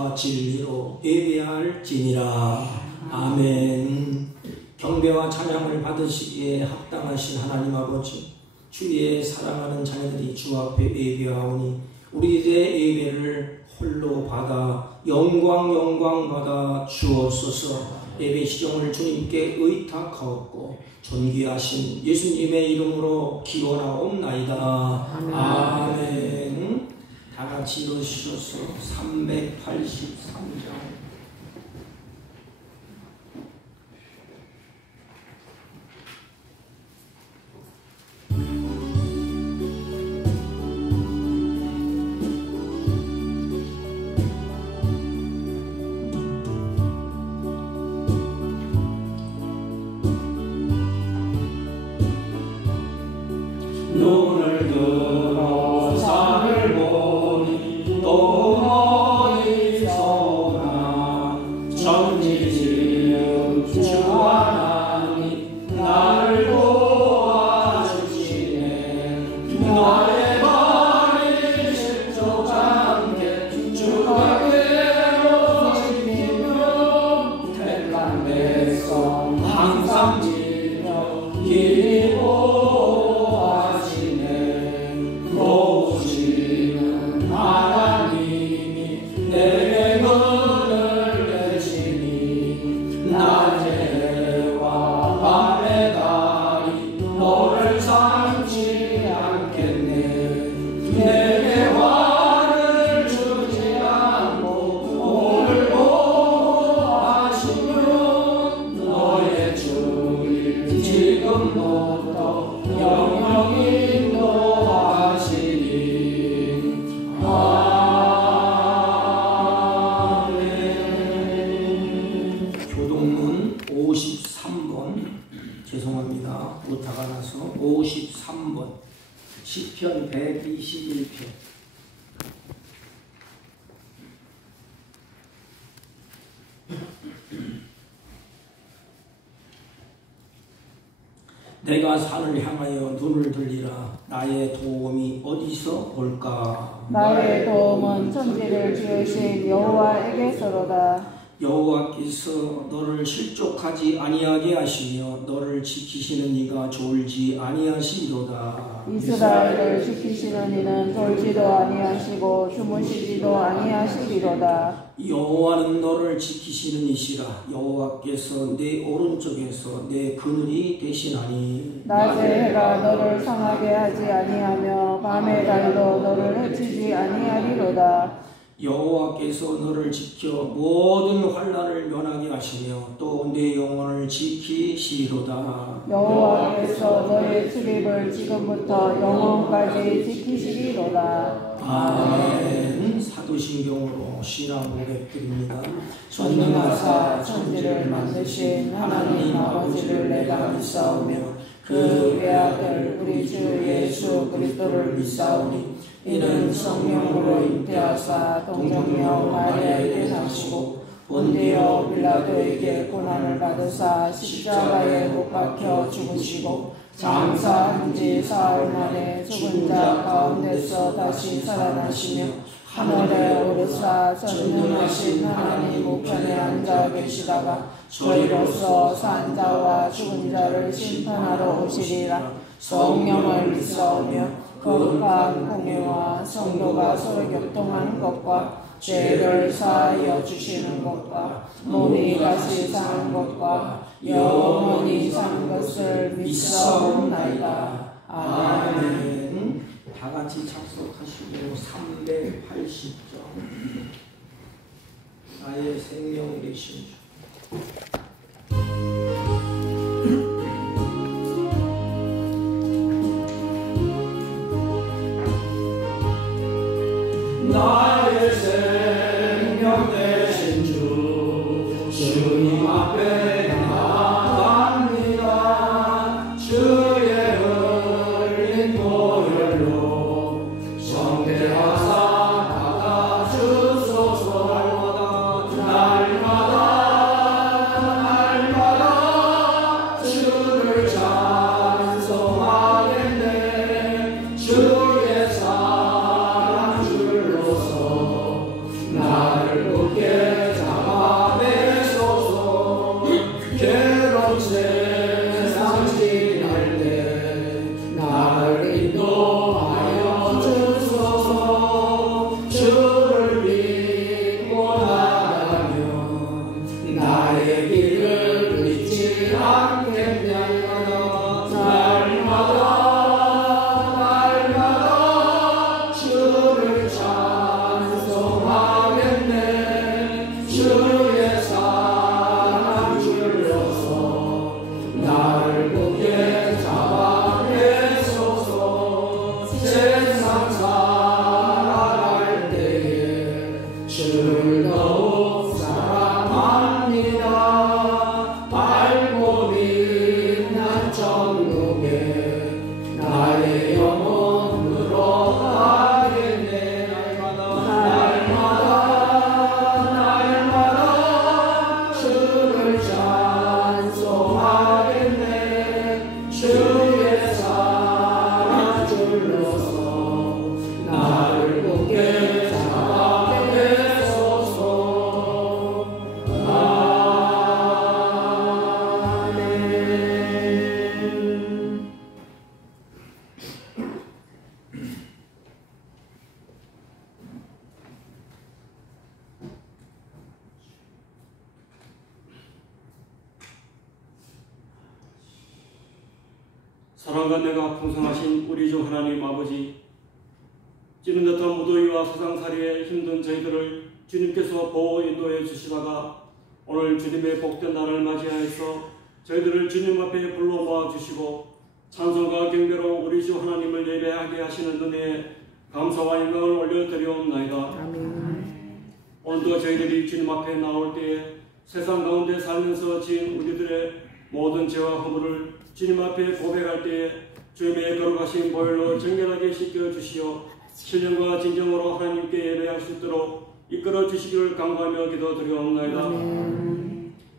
진리와 진리로 예배할지니라. 아멘. 경배와 찬양을 받으시기에 합당하신 하나님 아버지, 주의 사랑하는 자녀들이 주 앞에 예배하오니 우리들의 예배를 홀로 받아 영광 받아 주옵소서. 예배 시정을 주님께 의탁하옵고 존귀하신 예수님의 이름으로 기원하옵나이다. 아멘. 다 같이 일어서셔서 383장. 눈을 들어 산을 보니 또 어디서나 천지지은 주 하나님 나를 도와주시네. 너의 말이 실족지 않게 주가 되어 지키며 택한 백성 항상 지켜 길이 교동문 53번, 죄송합니다. 오타가 나서 53번, 시편 121편. 내가 산을 향하여 눈을 들리라. 나의 도움이 어디서 올까? 나의 도움은 천지를 지으신 여호와에게서로다. 여호와께서 너를 실족하지 아니하게 하시며 너를 지키시는 이가 졸지 아니하시리로다. 이스라엘을 지키시는 이는 졸지도 아니하시고 주무시지도 아니하시리로다. 여호와는 너를 지키시는 이시라. 여호와께서 내 오른쪽에서 내 그늘이 되시나니. 낮에 해가 너를 상하게 하지 아니하며 밤의 달도 너를 해치지 아니하리로다. 여호와께서 너를 지켜 모든 환난을 면하게 하시며 또 내 영혼을 지키시리로다. 여호와께서 너의 출입을 지금부터 영원까지 지키시리로다. 아멘. 사도신경으로 신앙 고백드립니다. 전능하사 천지를 만드신 하나님 아버지를 내가 믿사오며 그 외아들 우리 주 예수 그리스도를 믿사오니 이는 성령으로 잉태하사 동정녀 마리아에게 나시고 본디오 빌라도에게 고난을 받으사 십자가에 못 박혀 죽으시고 장사한 지 사흘 만에 죽은 자 가운데서 다시 살아나시며 하늘에 오르사 전능하신 하나님 우편에 앉아 계시다가 저희로서 산 자와 죽은 자를 심판하러 오시리라. 성령을 믿사오며 거룩한 공예와 성도가 서로 교통하는 것과 죄를 사하여 주시는 것과 몸이 다시 사는 것과 영원히 사는 것을 믿사옵나이다. 아멘. 다 같이 작속하시고 380점. 나의 생명 되신 주. 나의 생명 되신 주 주님 앞에 나갑니다. 주의 흘린 보혈로 정죄하사 받아주소서. 날마다 주를 찬송하겠네. 주의 사랑 줄로서 나를 주를 더욱 사랑합니다. 밝고 빛난 천국에 나의 영혼으로 가겠네. 날마다 주를 찬송하겠네. 주의 사랑 줄로서 나를 굳게 잡게 소서. 아멘. 사랑과 내가 풍성하신 우리 주 하나님 아버지, 찌는 듯한 무더위와 세상살이에 힘든 저희들을 주님께서 보호 인도해 주시다가 오늘 주님의 복된 날을 맞이하여서 저희들을 주님 앞에 불러 모아 주시고 찬송과 경배로 우리 주 하나님을 예배하게 하시는 은혜에 감사와 영광을 올려드리옵나이다. 오늘도 저희들이 주님 앞에 나올 때에 세상 가운데 살면서 지은 우리들의 모든 죄와 허물을 주님 앞에 고백할 때에 주님의 거룩하신 보혈로 정결하게 씻겨주시어 신령과 진정으로 하나님께 예배할 수 있도록 이끌어 주시기를 간구하며 기도드리옵나이다.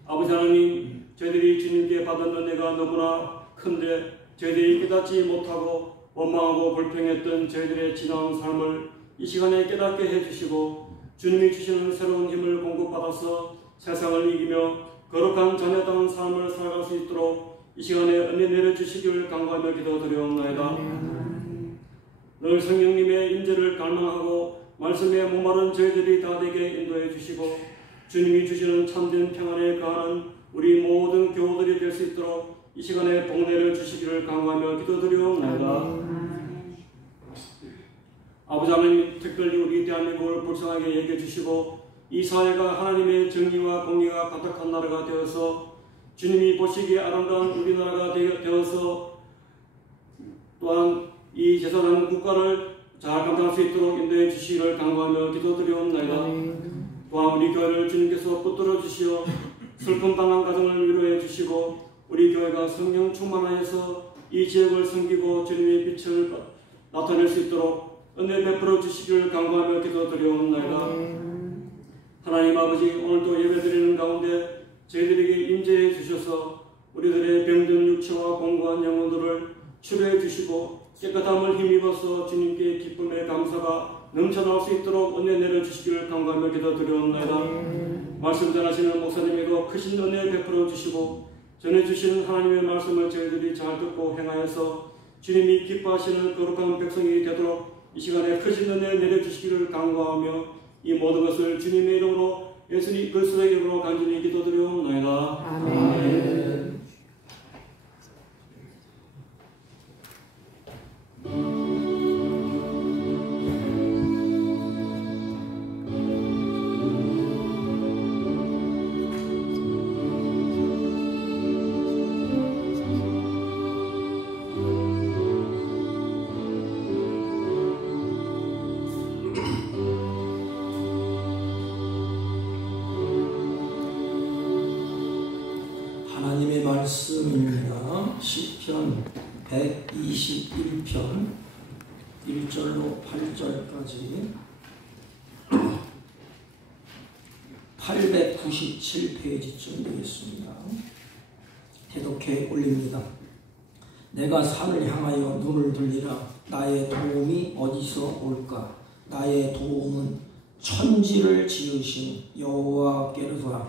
아버지 하나님, 저희들이 주님께 받은 은혜가 너무나 큰데 저희들이 깨닫지 못하고 원망하고 불평했던 저희들의 지나온 삶을 이 시간에 깨닫게 해주시고 주님이 주시는 새로운 힘을 공급받아서 세상을 이기며 거룩한 자녀다운 삶을 살아갈 수 있도록 이 시간에 은혜 내려주시기를 간구하며 기도드리옵나이다. 늘 성령님의 인재를 갈망하고 말씀에 목마른 저희들이 다 되게 인도해 주시고 주님이 주시는 참된 평안에 거하는 우리 모든 교우들이 될 수 있도록 이 시간에 복 내려주시기를 간구하며 기도드리옵나이다. 아버지 하나님, 특별히 우리 대한민국을 불쌍하게 여겨 주시고 이 사회가 하나님의 정의와 공의가 가득한 나라가 되어서 주님이 보시기에 아름다운 우리나라가 되어서 또한 이 제사장 국가를 잘 감당할 수 있도록 인도해 주시기를 간구하며 기도드리옵나이다. 또한 우리 교회를 주님께서 붙들어 주시어 슬픔 당한 가정을 위로해 주시고 우리 교회가 성령 충만하여서 이 지역을 섬기고 주님의 빛을 나타낼 수 있도록 은혜 베풀어 주시기를 간구하며 기도드리옵나이다. 하나님 아버지, 오늘도 예배드리는 가운데 저희들에게 임재해 주셔서 우리들의 병든 육체와 공고한 영혼들을 치료해 주시고 깨끗함을 힘입어서 주님께 기쁨의 감사가 넘쳐나올 수 있도록 은혜 내려주시기를 간구하며 기도드리옵나이다. 말씀 전하시는 목사님에도 크신 은혜 베풀어 주시고 전해주시는 하나님의 말씀을 저희들이 잘 듣고 행하여서 주님이 기뻐하시는 거룩한 백성이 되도록 이 시간에 크신 은혜 내려주시기를 간구하며 이 모든 것을 주님의 이름으로 예수님 그리스도의 이름으로 간절히 기도드리옵나이다. 아멘. 하나님의 말씀입니다. 시편 121편 1절로 8절까지 897페이지쯤 되겠습니다. 대독해 올립니다. 내가 산을 향하여 눈을 들리라. 나의 도움이 어디서 올까? 나의 도움은 천지를 지으신 여호와께로다.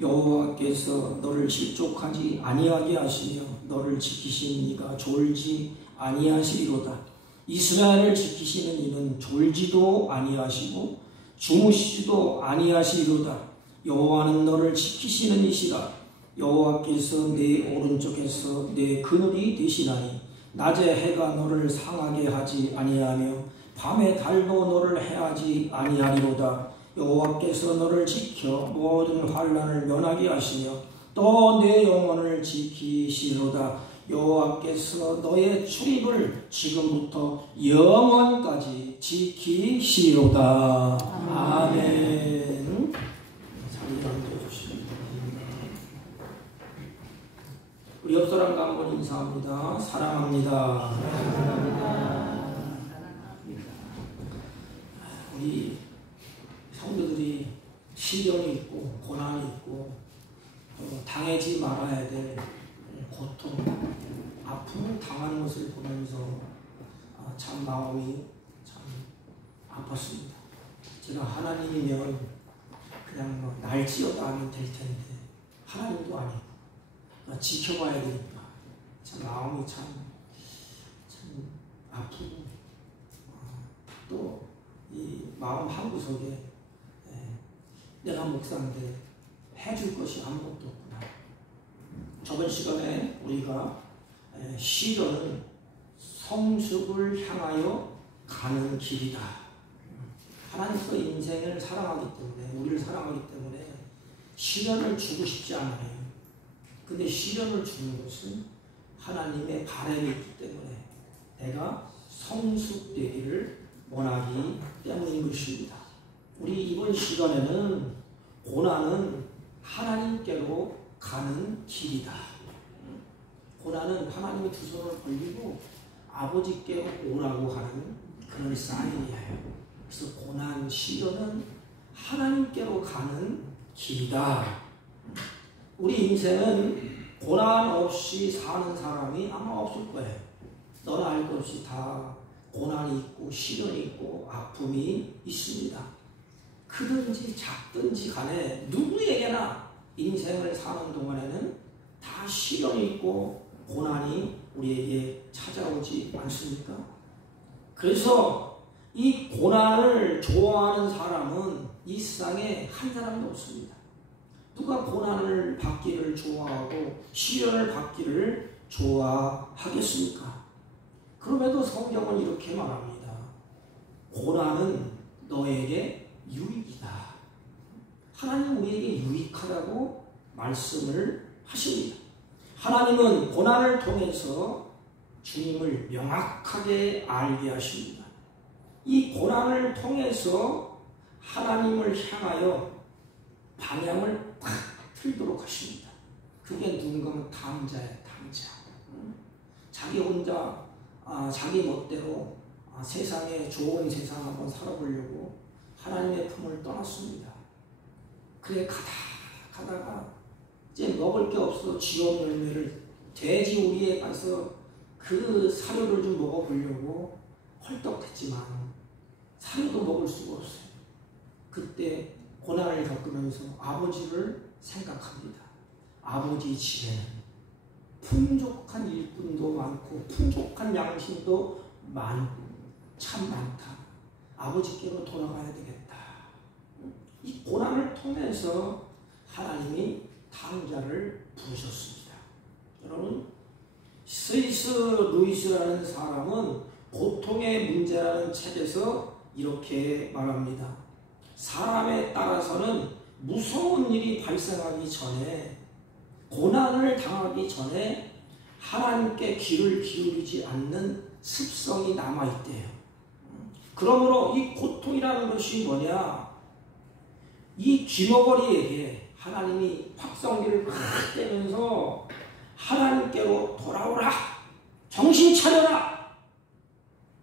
여호와께서 너를 실족하지 아니하게 하시며 너를 지키신 이가 졸지 아니하시리로다. 이스라엘을 지키시는 이는 졸지도 아니하시고 주무시지도 아니하시리로다. 여호와는 너를 지키시는 이시라. 여호와께서 내 오른쪽에서 내 그늘이 되시나니 낮에 해가 너를 상하게 하지 아니하며 밤에 달도 너를 해하지 아니하리로다. 여호와께서 너를 지켜 모든 환난을 면하게 하시며 또 내 영혼을 지키시리로다. 여호와께서 너의 출입을 지금부터 영원까지 지키시로다. 아멘. 자리에 앉아주십니다. 우리 옆 사람과 한번 인사합니다. 사랑합니다. 우리 성도들이 시련이 있고 고난이 있고 당하지 말아야 될 고통, 아픔을 당하는 것을 보면서 참 마음이 참 아팠습니다. 제가 하나님이면 그냥 날지어다 하면 될 텐데 하나님도 아니고 지켜봐야 되니까 참 마음이 참 아프고 또 이 마음 한구석에 내가 목사인데 해줄 것이 아무것도 없구나. 저번 시간에 우리가 시련은 성숙을 향하여 가는 길이다. 하나님께서 인생을 사랑하기 때문에, 우리를 사랑하기 때문에 시련을 주고 싶지 않아요. 근데 시련을 주는 것은 하나님의 바람이 있기 때문에 내가 성숙되기를 원하기 때문인 것입니다. 우리 이번 시간에는 고난은 하나님께로 가는 길이다. 고난은 하나님이 두 손을 벌리고 아버지께로 오라고 하는 그런 사인이에요. 그래서 고난, 시련은 하나님께로 가는 길이다. 우리 인생은 고난 없이 사는 사람이 아마 없을 거예요. 너나 알 것 없이 다 고난이 있고 시련이 있고 아픔이 있습니다. 크든지 작든지 간에 누구에게나 인생을 사는 동안에는 다 시련이 있고 고난이 우리에게 찾아오지 않습니까? 그래서 이 고난을 좋아하는 사람은 이 세상에 한 사람도 없습니다. 누가 고난을 받기를 좋아하고 시련을 받기를 좋아하겠습니까? 그럼에도 성경은 이렇게 말합니다. 고난은 너에게 유익이다. 하나님 우리에게 유익하다고 말씀을 하십니다. 하나님은 고난을 통해서 주님을 명확하게 알게 하십니다. 이 고난을 통해서 하나님을 향하여 방향을 탁 틀도록 하십니다. 그게 누군가 하면 당자예요. 당자. 자기 혼자 자기 멋대로 세상에 좋은 세상 한번 살아보려고 하나님의 품을 떠났습니다. 그래 가다가 이제 먹을 게 없어 지옥 열매를 돼지 우리에 가서 그 사료를 좀 먹어보려고 헐떡했지만 사료도 먹을 수가 없어요. 그때 고난을 겪으면서 아버지를 생각합니다. 아버지 집에는 풍족한 일꾼도 많고 풍족한 양심도 참 많다. 아버지께로 돌아가야 되겠다. 이 고난을 통해서 하나님이 당자를 부르셨습니다. 여러분, C.S. 루이스라는 사람은 고통의 문제라는 책에서 이렇게 말합니다. 사람에 따라서는 무서운 일이 발생하기 전에, 고난을 당하기 전에 하나님께 귀를 기울이지 않는 습성이 남아있대요. 그러므로 이 고통이라는 것이 뭐냐? 이 귀머거리에게 하나님이 확성기를 막 떼면서 하나님께로 돌아오라! 정신 차려라!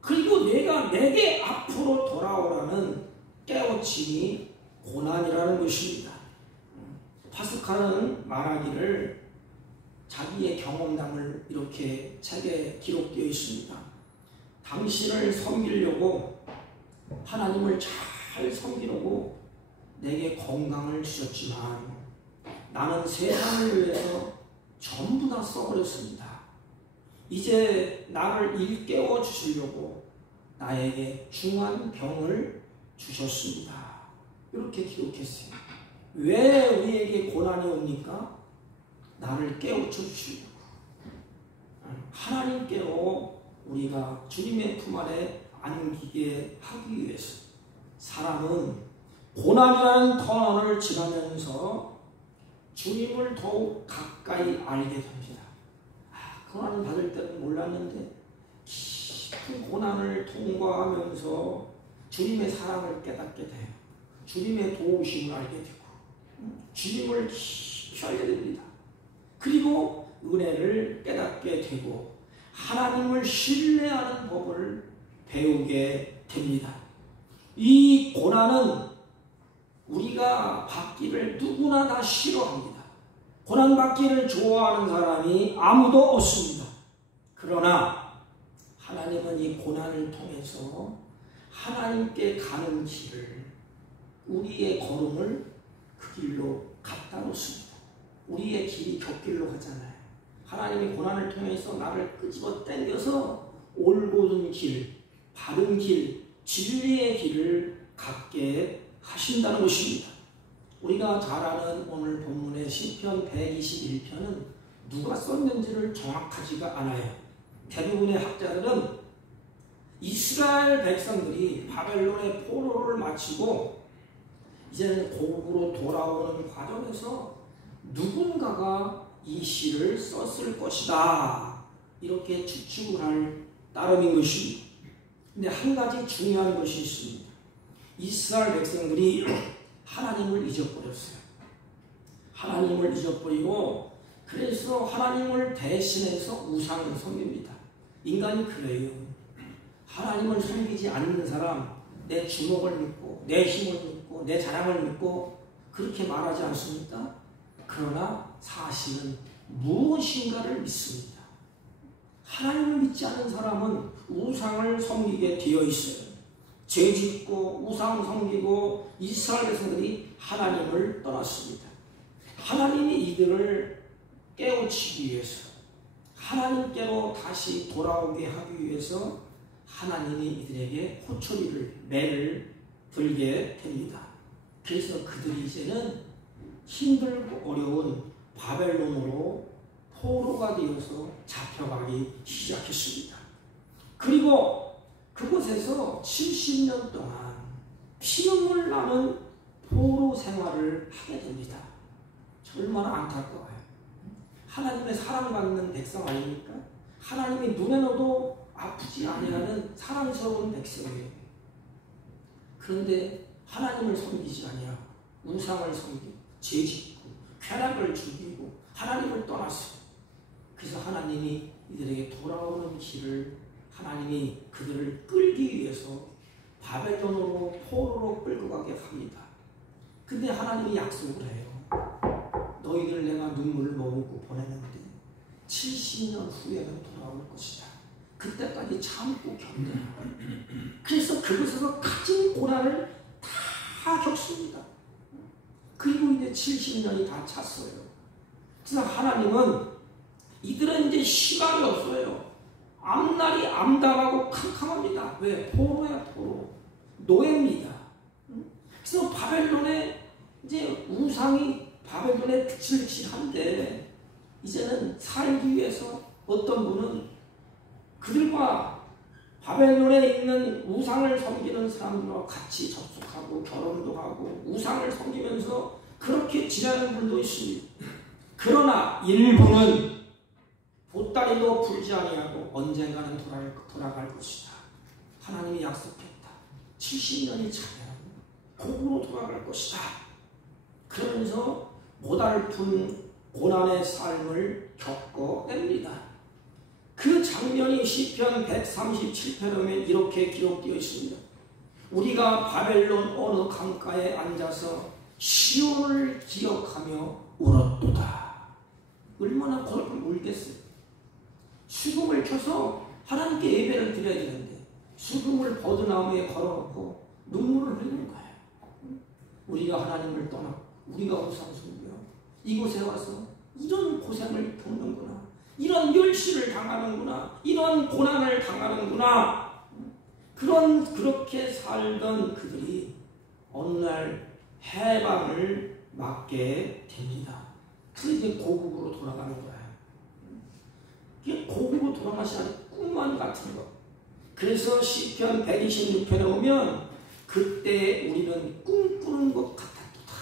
그리고 내게 앞으로 돌아오라는 깨우침이 고난이라는 것입니다. 파스칼은 말하기를 자기의 경험담을 이렇게 책에 기록되어 있습니다. 당신을 섬기려고, 하나님을 잘 섬기려고 내게 건강을 주셨지만 나는 세상을 위해서 전부 다 써버렸습니다. 이제 나를 일깨워 주시려고 나에게 중한 병을 주셨습니다. 이렇게 기록했어요. 왜 우리에게 고난이 옵니까? 나를 깨우쳐 주시려고. 하나님께로 우리가 주님의 품 안에 안기게 하기 위해서. 사람은 고난이라는 터널을 지나면서 주님을 더욱 가까이 알게 됩니다. 고난을 받을 때는 몰랐는데 깊은 고난을 통과하면서 주님의 사랑을 깨닫게 돼요. 주님의 도우심을 알게 되고 주님을 깊이 알게 됩니다. 그리고 은혜를 깨닫게 되고 하나님을 신뢰하는 법을 배우게 됩니다. 이 고난은 우리가 받기를 누구나 다 싫어합니다. 고난받기를 좋아하는 사람이 아무도 없습니다. 그러나 하나님은 이 고난을 통해서 하나님께 가는 길을, 우리의 걸음을 그 길로 갖다 놓습니다. 우리의 길이 곁길로 가잖아요. 하나님이 고난을 통해서 나를 끄집어 당겨서 올곧은 길, 바른 길, 진리의 길을 갖게 하신다는 것입니다. 우리가 잘 아는 오늘 본문의 시편 121편은 누가 썼는지를 정확하지가 않아요. 대부분의 학자들은 이스라엘 백성들이 바벨론의 포로를 마치고 이제는 고국으로 돌아오는 과정에서 누군가가 이 시를 썼을 것이다, 이렇게 추측을 할 따름인 것입니다. 근데 한 가지 중요한 것이 있습니다. 이스라엘 백성들이 하나님을 잊어버렸어요. 하나님을 잊어버리고 그래서 하나님을 대신해서 우상을 섬깁니다. 인간이 그래요. 하나님을 섬기지 않는 사람, 내 주먹을 믿고 내 힘을 믿고 내 자랑을 믿고 그렇게 말하지 않습니까? 그러나 사실은 무엇인가를 믿습니다. 하나님을 믿지 않는 사람은 우상을 섬기게 되어 있어요. 죄짓고 우상 섬기고 이스라엘 백성들이 하나님을 떠났습니다. 하나님이 이들을 깨우치기 위해서, 하나님께로 다시 돌아오게 하기 위해서 하나님이 이들에게 호초리를, 매를 들게 됩니다. 그래서 그들이 이제는 힘들고 어려운 바벨론으로 포로가 되어서 잡혀가기 시작했습니다. 그리고 그곳에서 70년 동안 피눈물 나는 포로 생활을 하게 됩니다. 얼마나 안타까워요. 하나님의 사랑받는 백성 아닙니까? 하나님이 눈에 넣어도 아프지 아니하는 사랑스러운 백성이에요. 그런데 하나님을 섬기지 아니하고 우상을 섬기고 죄짓고 쾌락을 즐기고 하나님을 떠났어요. 그래서 하나님이 이들에게 돌아오는 길을, 하나님이 그들을 끌기 위해서 바벨론으로 포로로 끌고 가게 합니다. 근데 하나님이 약속을 해요. 너희들 내가 눈물을 머금고 보내는데 70년 후에는 돌아올 것이다. 그때까지 참고 견뎌라. 그래서 그곳에서 가진 고난을 다 겪습니다. 그리고 이제 70년이 다 찼어요. 그래서 하나님은 이들은 이제 시간이 없어요. 앞날이 암담하고 캄캄합니다. 왜? 포로야, 포로. 노예입니다. 그래서 바벨론의 이제 우상이 바벨론에 드칠드칠한데 이제는 살기 위해서 어떤 분은 그들과 바벨론에 있는 우상을 섬기는 사람들과 같이 접속하고 결혼도 하고 우상을 섬기면서 그렇게 지내는 분도 있습니다. 그러나 일부는 보따리도 풀지 아니하고 언젠가는 돌아갈 것이다. 하나님이 약속했다. 70년이 차면 고국으로 돌아갈 것이다. 그러면서 고달픈 고난의 삶을 겪어냅니다. 그 장면이 시편 137편에 보면 이렇게 기록되어 있습니다. 우리가 바벨론 어느 강가에 앉아서 시온을 기억하며 울었도다. 얼마나 골골 울겠어요. 수금을 켜서 하나님께 예배를 드려야 되는데 수금을 버드나무에 걸어놓고 눈물을 흘리는 거예요. 우리가 하나님을 떠났고 우리가 우상 섬겨 이곳에 와서 이런 고생을 겪는구나, 이런 멸시를 당하는구나, 이런 고난을 당하는구나. 그렇게 살던 그들이 어느 날 해방을 맞게 됩니다. 그래서 이제 고국으로 돌아가는 거예요. 이게 고국으로 돌아가시 않은 꿈만 같은 거. 그래서 시편 126편에 오면 그때 우리는 꿈꾸는 것 같았도다.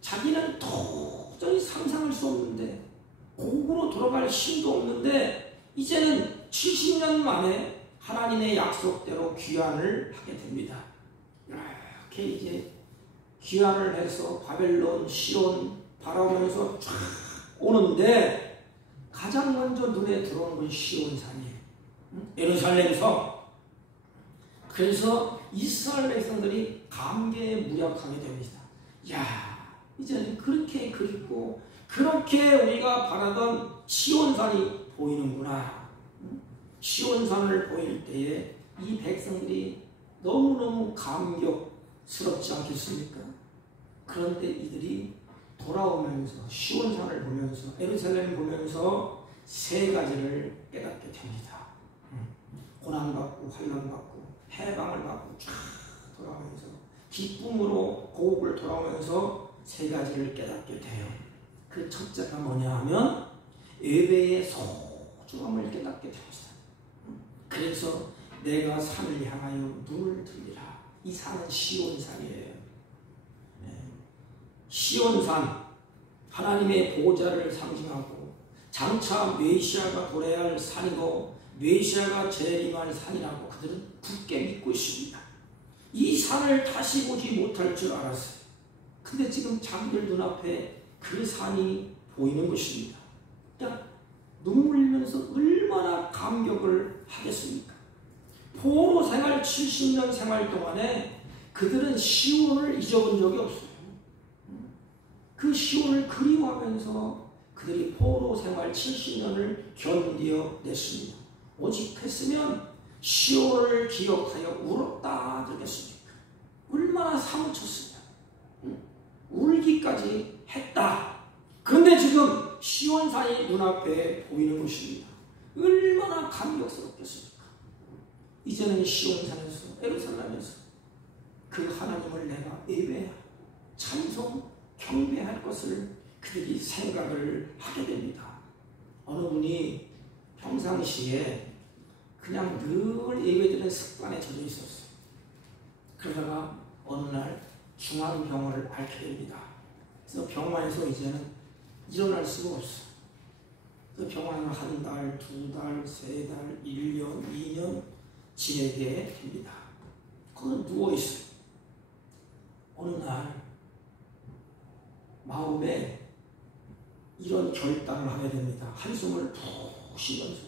자기는 도저히 상상할 수 없는데 고국으로 돌아갈 힘도 없는데 이제는 70년 만에 하나님의 약속대로 귀환을 하게 됩니다. 이렇게 이제 귀환을 해서 바벨론, 시온 바라보면서 쫙 오는데 가장 먼저 눈에 들어오는 것이 시온산이에요. 예루살렘성. 그래서 이스라엘 백성들이 감개에 무력하게 됩니다. 야, 이제는 그렇게 그립고 그렇게 우리가 바라던 시온산이 보이는구나. 시온산을 보일 때에 이 백성들이 너무너무 감격스럽지 않겠습니까? 그런데 이들이 돌아오면서 시온산을 보면서 예루살렘을 보면서 세 가지를 깨닫게 됩니다. 고난받고 환난받고 해방을 받고 쫙 돌아오면서 기쁨으로 고국을 돌아오면서 세 가지를 깨닫게 돼요. 그 첫째가 뭐냐 하면 예배의 소중함을 깨닫게 됩니다. 그래서 내가 산을 향하여 눈을 들리라. 이 산은 시온산이에요. 시온산, 하나님의 보좌를 상징하고 장차 메시아가 도래야 할 산이고 메시아가 재림할 산이라고 그들은 굳게 믿고 있습니다. 이 산을 다시 보지 못할 줄 알았어요. 근데 지금 자기들 눈앞에 그 산이 보이는 것입니다. 그러니까 눈물 흘리면서 얼마나 감격을 하겠습니까? 포로 생활 70년 생활 동안에 그들은 시온을 잊어본 적이 없어요. 그 시온을 그리워하면서 그들이 포로 생활 70년을 견디어냈습니다. 오직 했으면 시온을 기억하여 울었다 들겠습니까? 얼마나 사무쳤습니까? 울기까지 했다. 그런데 지금 시온산이 눈앞에 보이는 것입니다. 얼마나 감격스럽겠습니까? 이제는 시온산에서 예루살렘에서 그 하나님을 내가 예배하고 찬송 경배할 것을 그들이 생각을 하게 됩니다. 어느 분이 평상시에 그냥 늘 예배드리는 습관에 젖어 있었어요. 그러다가 어느 날 중환병을 앓게 됩니다. 그래서 병원에서 이제는 일어날 수가 없어요. 그래서 병원을 한 달, 두 달, 세 달, 1년, 2년 지내게 됩니다. 거기서 누워있어요. 어느 날 마음에 이런 결단을 하게 됩니다. 한숨을 푹 쉬면서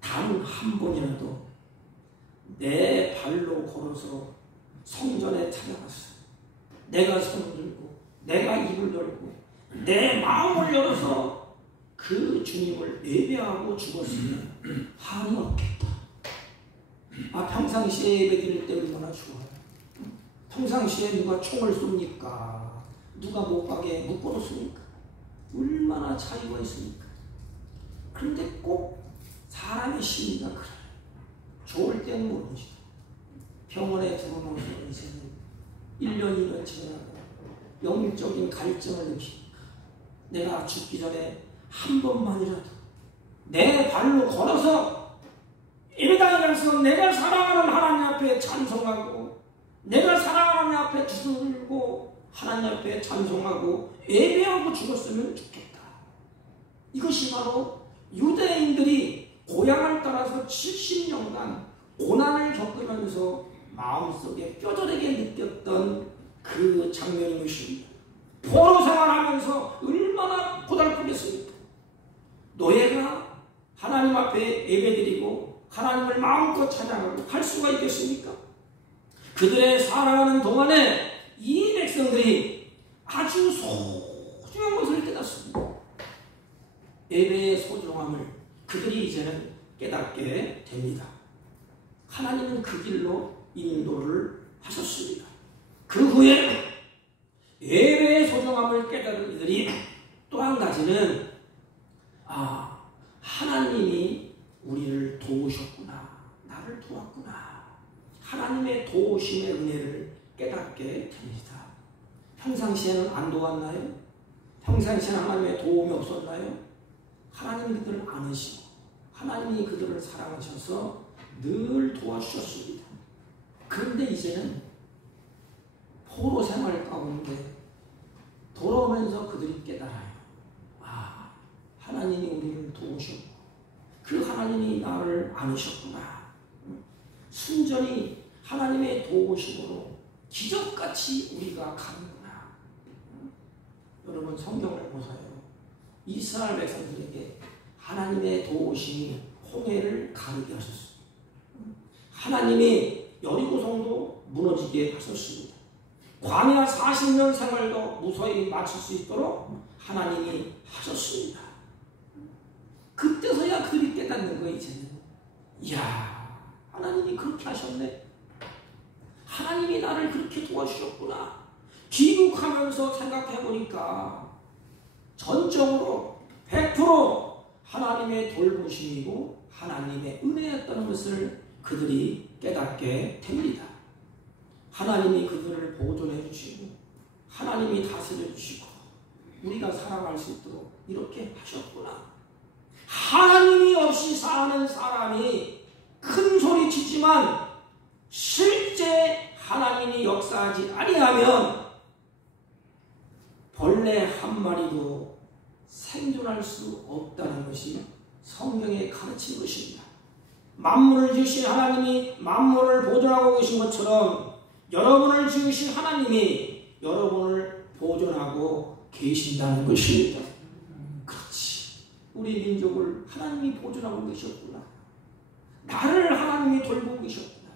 단 한 번이라도 내 발로 걸어서 성전에 찾아갔어요. 내가 손을 들고 내가 입을 열고 내 마음을 열어서 그 주님을 예배하고 죽었으면 한이 없겠다. 평상시에 예배 드릴 때 얼마나 좋아요. 평상시에 누가 총을 쏩니까? 누가 못 가게 묶어놓습니까? 얼마나 차이가 있습니까? 그런데 꼭 사람의 심리가 그래요. 좋을 때는 모르지. 병원에 들어오면서 이제는 1년, 2년 지나고 영적인 갈증을 느끼니까 내가 죽기 전에 한 번만이라도 내 발로 걸어서 예배당에 가서 내가 사랑하는 하나님 앞에 찬송하고 내가 사랑하는 하나님 앞에 두 손 들고 하나님 앞에 찬송하고 예배하고 죽었으면 좋겠다. 이것이 바로 유대인들이 고향을 따라서 70년간 고난을 겪으면서 마음속에 뼈저리게 느꼈던 그 장면인 것입니다. 포로 생활하면서 얼마나 고달프겠습니까? 노예가 하나님 앞에 예배드리고 하나님을 마음껏 찬양하고 할 수가 있겠습니까? 그들의 살아가는 동안에 이 백성들이 아주 소중한 것을 깨닫습니다. 예배의 소중함을 그들이 이제는 깨닫게 됩니다. 하나님은 그 길로 인도를 하셨습니다. 그 후에 예배의 소중함을 깨달은 이들이 또 한 가지는 하나님이 우리를 도우셨구나. 나를 도왔구나. 하나님의 도우심의 은혜를 깨닫게 됩니다. 평상시에는 안 도왔나요? 평상시에는 하나님의 도움이 없었나요? 하나님이 그들을 안으시고 하나님이 그들을 사랑하셔서 늘 도와주셨습니다. 그런데 이제는 포로 생활 가운데 돌아오면서 그들이 깨달아요. 하나님이 우리를 도우셨고 그 하나님이 나를 안으셨구나. 순전히 하나님의 도우심으로 기적같이 우리가 가는구나. 여러분 성경을 보세요. 이스라엘 백성들에게 하나님의 도우심이 홍해를 가르게 하셨습니다. 하나님이 여리고성도 무너지게 하셨습니다. 광야 40년 생활도 무사히 마칠 수 있도록 하나님이 하셨습니다. 그때서야 그들이 깨닫는 거예요. 이제는 이야, 하나님이 그렇게 하셨네. 하나님이 나를 그렇게 도와주셨구나. 귀국하면서 생각해보니까 전적으로 100% 하나님의 돌보심이고 하나님의 은혜였다는 것을 그들이 깨닫게 됩니다. 하나님이 그들을 보존해 주시고 하나님이 다스려 주시고 우리가 살아갈 수 있도록 이렇게 하셨구나. 하나님이 없이 사는 사람이 큰 소리 치지만 실제 하나님이 역사하지 아니하면 벌레 한 마리도 생존할 수 없다는 것이 성경에 가르친 것입니다. 만물을 지으신 하나님이 만물을 보존하고 계신 것처럼 여러분을 지으신 하나님이 여러분을 보존하고 계신다는 것입니다. 그렇지. 우리 민족을 하나님이 보존하고 계셨구나. 나를 하나님이 돌보고 계셨구나.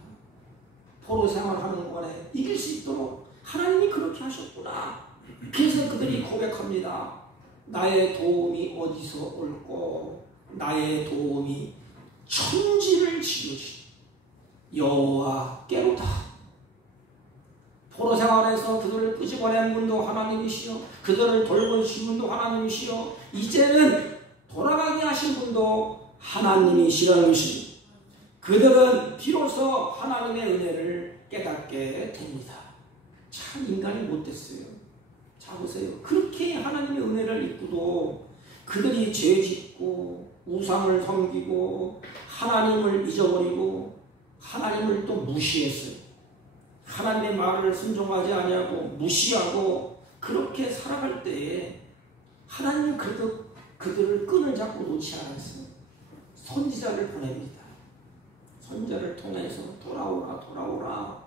포로 생활하는 동안에 이길 수 있도록 하나님이 그렇게 하셨구나. 그래서 그들이 고백합니다. 나의 도움이 어디서 올꼬? 나의 도움이 천지를 지으신 여호와께로다. 포로 생활에서 그들을 끄집어낸 분도 하나님이시여, 그들을 돌보신 분도 하나님이시여, 이제는 돌아가게 하신 분도 하나님이시라는 것입니다. 그들은 비로소 하나님의 은혜를 깨닫게 됩니다. 참 인간이 못됐어요. 자 보세요. 그렇게 하나님의 은혜를 입고도 그들이 죄짓고 우상을 섬기고 하나님을 잊어버리고 하나님을 또 무시했어요. 하나님의 말을 순종하지 아니하고 무시하고 그렇게 살아갈 때에 하나님은 그래도 그들을 끈을 잡고 놓지 않았어요. 선지자를 보냅니다. 선지자를 통해서 돌아오라 돌아오라.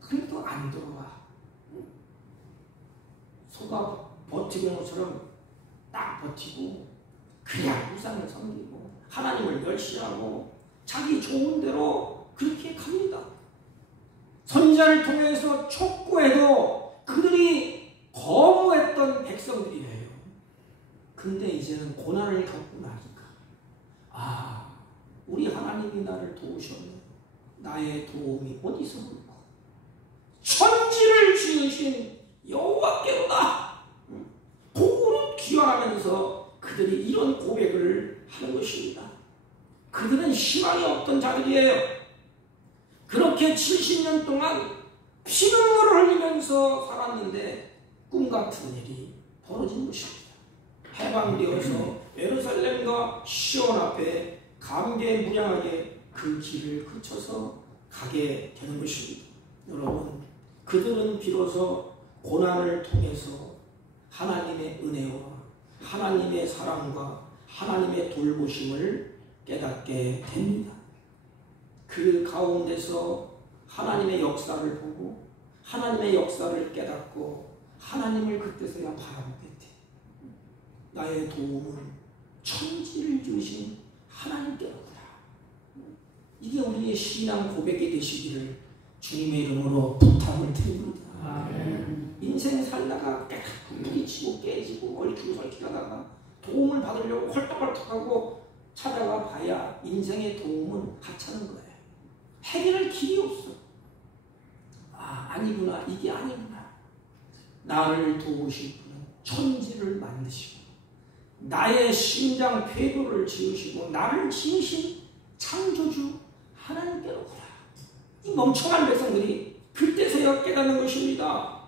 그래도 안 돌아와. 소가 버티는 것처럼 딱 버티고 그냥 우상을 섬기고 하나님을 멸시하고 자기 좋은 대로 그렇게 갑니다. 선지자를 통해서 촉구해도 그들이 거부했던 백성들이에요. 근데 이제는 고난을 겪고 나니까 아, 우리 하나님이 나를 도우셨네. 나의 도움이 어디서 올까? 천지를 지으신 여호와께로다. 고구려 기원하면서 그들이 이런 고백을 하는 것입니다. 그들은 희망이 없던 자들이에요. 그렇게 70년 동안 피눈물을 흘리면서 살았는데 꿈같은 일이 벌어진 것입니다. 해방되어서 예루살렘과 시온 앞에 감개무량하게 그 길을 거쳐서 가게 되는 것입니다. 여러분, 그들은 비로소 고난을 통해서 하나님의 은혜와 하나님의 사랑과 하나님의 돌보심을 깨닫게 됩니다. 그 가운데서 하나님의 역사를 보고 하나님의 역사를 깨닫고 하나님을 그때서야 바라보게 돼. 나의 도움은 천지를 주신 하나님께로구나. 이게 우리의 신앙 고백이 되시기를 주님의 이름으로 부탁을 드립니다. 아멘. 인생 살다가 깨끗하고 부딪히고 깨지고 얼추설키하다가 도움을 받으려고 헐떡헐떡하고 찾아가 봐야 인생의 도움은 하찮은 거예요. 해결할 길이 없어. 아, 아니구나. 이게 아니구나. 나를 도우실 분은 천지를 만드시고 나의 심장 폐도를 지으시고 나를 지으신 창조주 하나님께로구나. 이 멍청한 백성들이 그때서야 깨닫는 것입니다.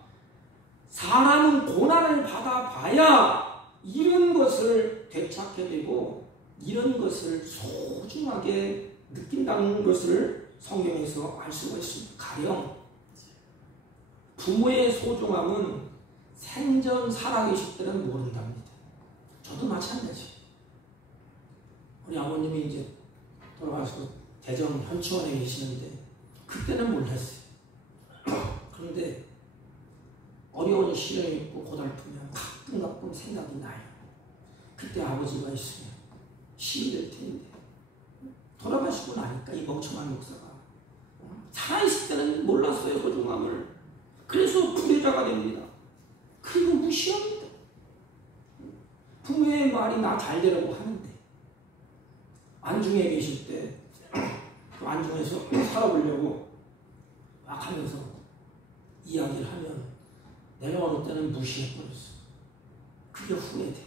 사람은 고난을 받아봐야 이런 것을 되찾게 되고 이런 것을 소중하게 느낀다는 것을 성경에서 알 수가 있습니다. 가령 부모의 소중함은 생전 살아계실 때는 모른답니다. 저도 마찬가지. 우리 아버님이 이제 돌아가서 대전 현치원에 계시는데 그때는 몰랐어요. 그런데 어려운 시련이 있고 고달프면 가끔 생각이 나요. 그때 아버지가 있으면 힘이 될 텐데 돌아가시고 나니까 이 멍청한 목사가 살아있을 때는 몰랐어요, 소중함을. 그래서 불효자가 됩니다. 그리고 무시합니다. 부모의 말이 나 잘 되라고 하는데 안중에 계실 때 그 안중에서 살아보려고 막 하면서 이야기를 하면 내가 어느 때는 무시해버렸어. 그게 후회돼.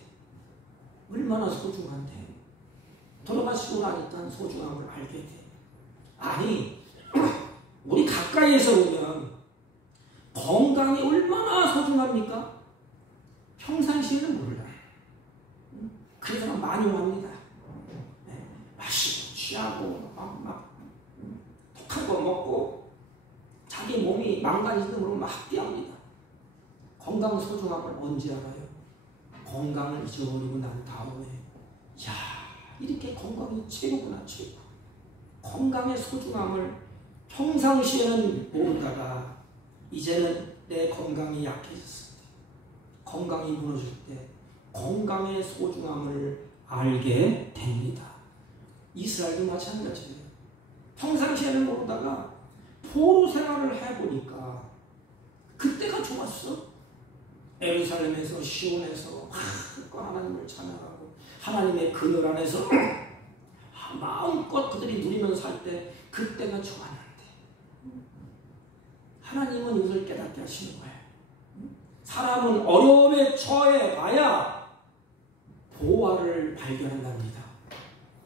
얼마나 소중한데 돌아가시고 나니까 소중함을 알게 돼. 아니 우리 가까이에서 보면 건강이 얼마나 소중합니까? 평상시에는 몰라요. 그래서 많이 옵니다. 마시고 취하고 막 독한 거 먹고 자기 몸이 망가지는 모르고 막 학대합니다. 건강 소중함을 언제 알아요? 건강을 잊어버리고 난 다음에 야 이렇게 건강이 최고구나 최고. 건강의 소중함을 평상시에는 모르다가 이제는 내 건강이 약해졌을 때 건강이 무너질 때 건강의 소중함을 알게 됩니다. 이스라엘도 마찬가지예요. 평상시에는 모르다가 포로 생활을 해보니까 그때가 좋았어. 예루살렘에서 시온에서 하나님을 찬양하고 하나님의 그늘 안에서 마음껏 그들이 누리면서 살 때 그때가 좋았는데 하나님은 이것을 깨닫게 하시는 거예요. 사람은 어려움에 처해 봐야 보화를 발견한답니다.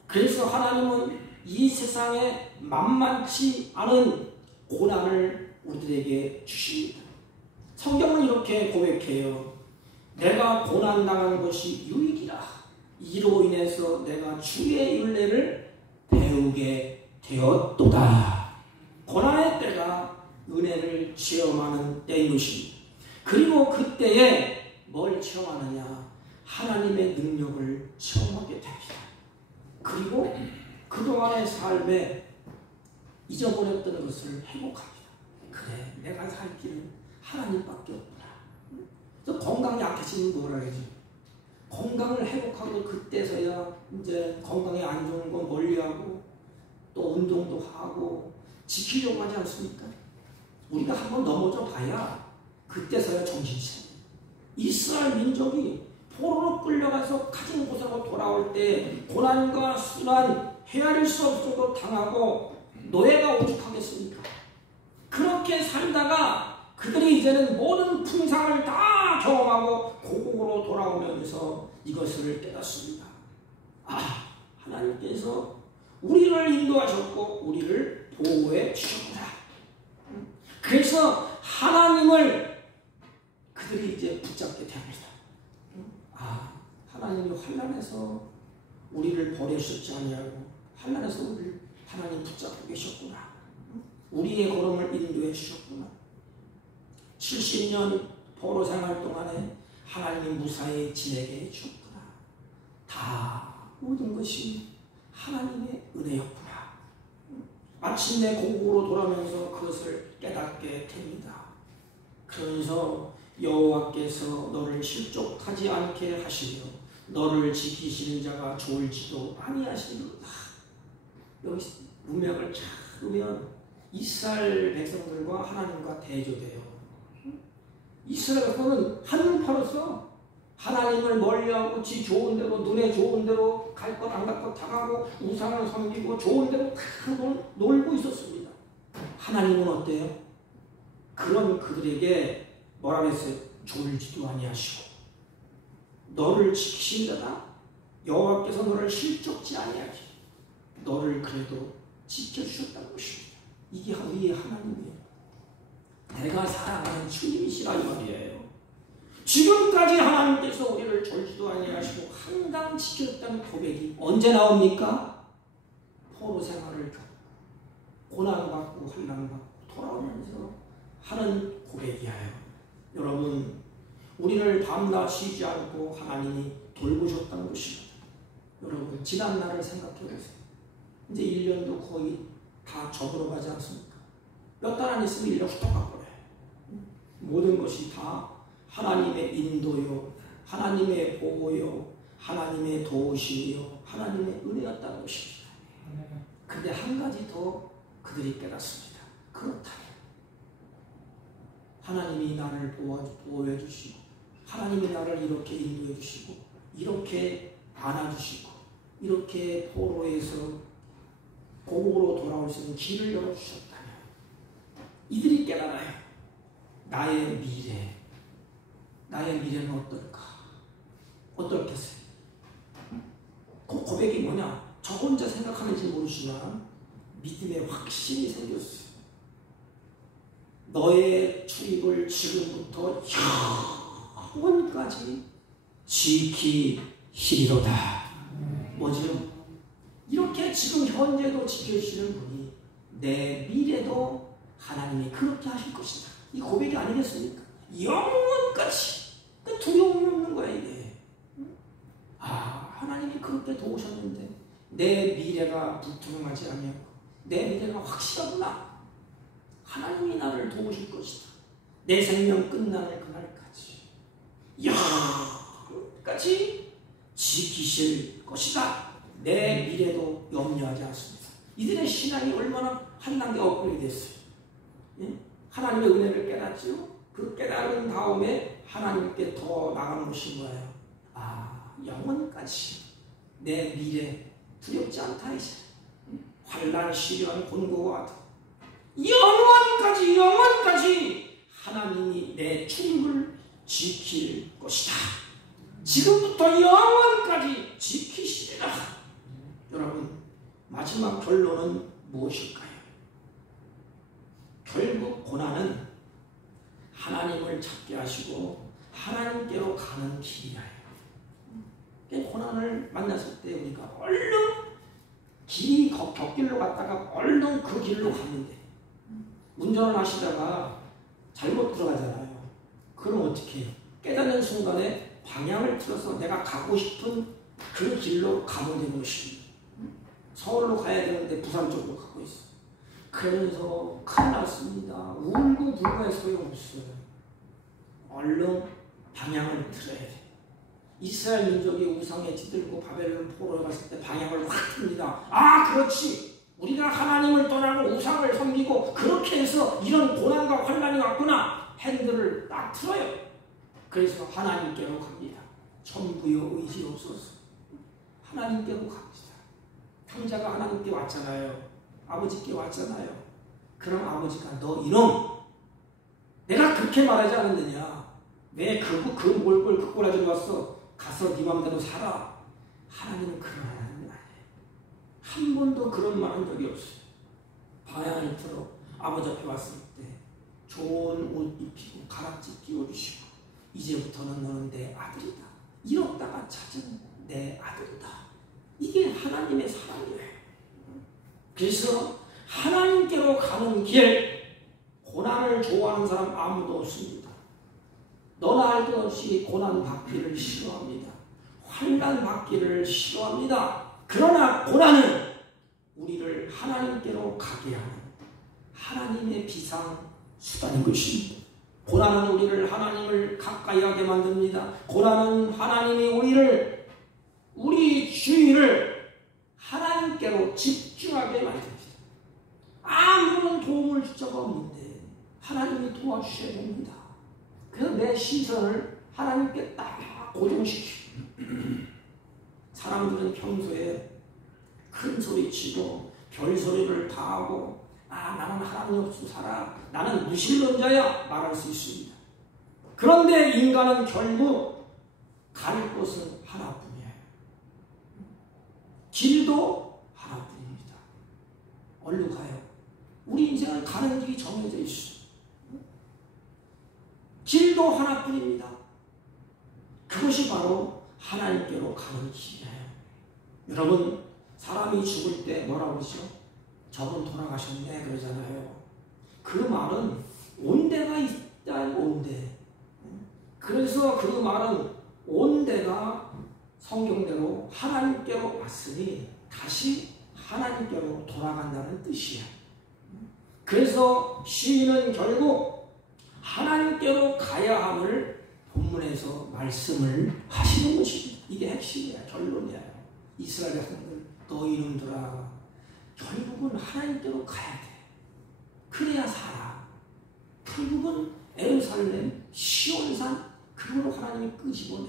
그래서 하나님은 이 세상에 만만치 않은 고난을 우리들에게 주십니다. 성경은 이렇게 고백해요. 내가 고난당한 것이 유익이라. 이로 인해서 내가 주의 율례를 배우게 되었도다. 고난의 때가 은혜를 체험하는 때인 것입니다. 그리고 그때에 뭘 체험하느냐? 하나님의 능력을 체험하게 됩니다. 그리고 그동안의 삶에 잊어버렸던 것을 회복합니다. 그래, 내가 살 길은 하나님밖에 없구나. 그래서 건강이 약해지는 거라 그러죠. 건강을 회복하고 그때서야 이제 건강에 안 좋은 거 멀리하고 또 운동도 하고 지키려고 하지 않습니까? 우리가 한번 넘어져 봐야 그때서야 정신 차려요. 이스라엘 민족이 포로로 끌려가서 가진 곳으로 돌아올 때 고난과 순환, 헤아릴 수 없어도 당하고 노예가 오죽하겠습니까? 그렇게 살다가 그들이 이제는 모든 풍상을 다 경험하고 고국으로 돌아오면서 이것을 깨닫습니다. 아, 하나님께서 우리를 인도하셨고 우리를 보호해 주셨구나. 그래서 하나님을 그들이 이제 붙잡게 됩니다. 아, 하나님이 환난에서 우리를 버리셨지 아니하고 환난에서 우리를 하나님 붙잡고 계셨구나. 우리의 걸음을 인도해 주셨구나. 70년 포로 생활 동안에 하나님이 무사히 지내게 해주셨구나. 다 모든 것이 하나님의 은혜였구나. 마침내 고국으로 돌아오면서 그것을 깨닫게 됩니다. 그러면서 여호와께서 너를 실족하지 않게 하시며 너를 지키시는 자가 좋을지도 아니하시리로다. 여기 문맥을 찾으면 이스라엘 백성들과 하나님과 대조돼요. 이스라엘 백성은 한눈파로서 하나님을 멀리하고 지 좋은 대로 눈에 좋은 대로 갈 것 안 갈 것 다 가고 우상을 섬기고 좋은 대로 다 놀고 있었습니다. 하나님은 어때요? 그런 그들에게 뭐라 그랬어요? 졸지도 아니하시고 너를 지키신다나 여호와께서 너를 실족지 아니하시고 너를 그래도 지켜주셨다는 것입니다. 이게 우리의 하나님이에요. 내가 사랑하는 주님이시라 이 말이에요. 지금까지 하나님께서 우리를 졸지도 아니하시고 항상 지켰다는 고백이 언제 나옵니까? 포로 생활을 겪고 고난받고 환난받고 돌아오면서 하는 고백이에요. 여러분, 우리를 밤낮 쉬지 않고 하나님이 돌보셨다는 것입니다. 여러분, 지난 날을 생각해 보세요. 이제 1년도 거의 다 접으러 가지 않습니까? 몇 달 안 있으면 1년 후딱 가버려요. 모든 것이 다 하나님의 인도요, 하나님의 보호요, 하나님의 도우심이요, 하나님의 은혜였다는 것입니다. 근데 한 가지 더 그들이 깨닫습니다. 그렇다면 하나님이 나를 보호해 주시고, 하나님이 나를 이렇게 인도해 주시고, 이렇게 안아주시고, 이렇게 포로에서 고국으로 돌아올 수 있는 길을 열어주셨다면 이들이 깨달아요. 나의 미래는 어떨까? 어떻겠어요? 그 고백이 뭐냐? 저 혼자 생각하는지 모르지만 믿음의 확신이 생겼어요. 너의 출입을 지금부터 영원까지 지키시리로다. 뭐죠? 이렇게 지금 현재도 지켜주시는 분이 내 미래도 하나님이 그렇게 하실 것이다. 이 고백이 아니겠습니까? 영원까지. 두려움이 없는 거야 이게. 하나님이 그렇게 도우셨는데 내 미래가 불투명하지 않냐고. 내 미래가 확실하구나. 하나님이 나를 도우실 것이다. 내 생명 끝나는 그날까지 영원까지 지키실 것이다. 내 미래도 염려하지 않습니다. 이들의 신앙이 얼마나 한 단계 업그레이드 됐어요. 하나님의 은혜를 깨닫죠. 그 깨달은 다음에 하나님께 더 나가놓으신 거예요. 영원까지 내 미래 두렵지 않다 이제. 환난, 시련, 곤고와 같은 영원까지 하나님이 내 출입을 지킬 것이다. 지금부터 영원까지 지키시리라. 여러분, 마지막 결론은 무엇일까요? 결국 고난은 하나님을 찾게 하시고 하나님께로 가는 길이에요. 고난을 만났을 때 우리가 얼른 곁길로 갔다가 얼른 그 길로 갔는데 운전을 하시다가 잘못 들어가잖아요. 그럼 어떻게 해요? 깨닫는 순간에 방향을 틀어서 내가 가고 싶은 그 길로 가면 되는 것입니다. 서울로 가야 되는데 부산 쪽으로 가고 있어요. 그러면서 큰일 났습니다. 울고 불고해 소용없어요. 얼른 방향을 틀어야 돼요. 이스라엘 민족이 우상에 찌들고 바벨론 포로에 갔을 때 방향을 확 틉니다. 그렇지. 우리가 하나님을 떠나고 우상을 섬기고 그렇게 해서 이런 고난과 환난이 왔구나. 핸들을 딱 틀어요. 그래서 하나님께로 갑니다. 천부여 의지없소서. 하나님께로 갑니다. 형제가 하나님께 왔잖아요. 아버지께 왔잖아요. 그럼 아버지가 너 이놈, 내가 그렇게 말하지 않았느냐? 왜 그 몰골 그 꼬라지 왔어? 가서 네 맘대로 살아. 하나님은 그런 하나님이 아니에요. 한 번도 그런 말 한 적이 없어요. 방향을 틀어 아버지 앞에 왔을 때 좋은 옷 입히고 가락지 끼워주시고 이제부터는 너는 내 아들이다. 이렇다가 찾은 내 아들이다. 이게 하나님의 사랑이에요. 그래서 하나님께로 가는 길, 고난을 좋아하는 사람 아무도 없습니다. 너나 할 것 없이 고난 받기를 싫어합니다. 환난 받기를 싫어합니다. 그러나 고난은 우리를 하나님께로 가게 하는 하나님의 비상수단인 것입니다. 고난은 우리를 하나님을 가까이 하게 만듭니다. 고난은 하나님이 우리 주의를 하나님께로 집중하게 만듭니다. 아무런 도움을 줄 자가 없는데 하나님이 도와주셔야 됩니다. 그래서 내 시선을 하나님께 딱 고정시키고, 사람들은 평소에 큰 소리치고 별소리를 다 하고 나는 하나님 없이 살아, 나는 무신론자야 말할 수 있습니다. 그런데 인간은 결국 갈 곳은 하나뿐이에요. 길도 하나뿐입니다. 얼른 가요. 우리 인생은 가는 길이 정해져 있어요. 길도 하나뿐입니다. 그것이 바로 하나님께로 가는 길이에요. 여러분, 사람이 죽을 때 뭐라고 그러죠? 저분 돌아가셨네 그러잖아요. 그 말은 온대가 있다는 온대. 그래서 그 말은 온대가 성경대로 하나님께로 왔으니 다시 하나님께로 돌아간다는 뜻이야. 그래서 시인은 결국 하나님께로 가야 함을 본문에서 말씀을 하시는 것입니다. 이게 핵심이야. 결론이야. 이스라엘 백성들, 너희 이놈들아, 결국은 하나님께로 가야 돼. 그래야 살아. 결국은 예루살렘, 시온산, 그걸로 하나님이 끄집어내.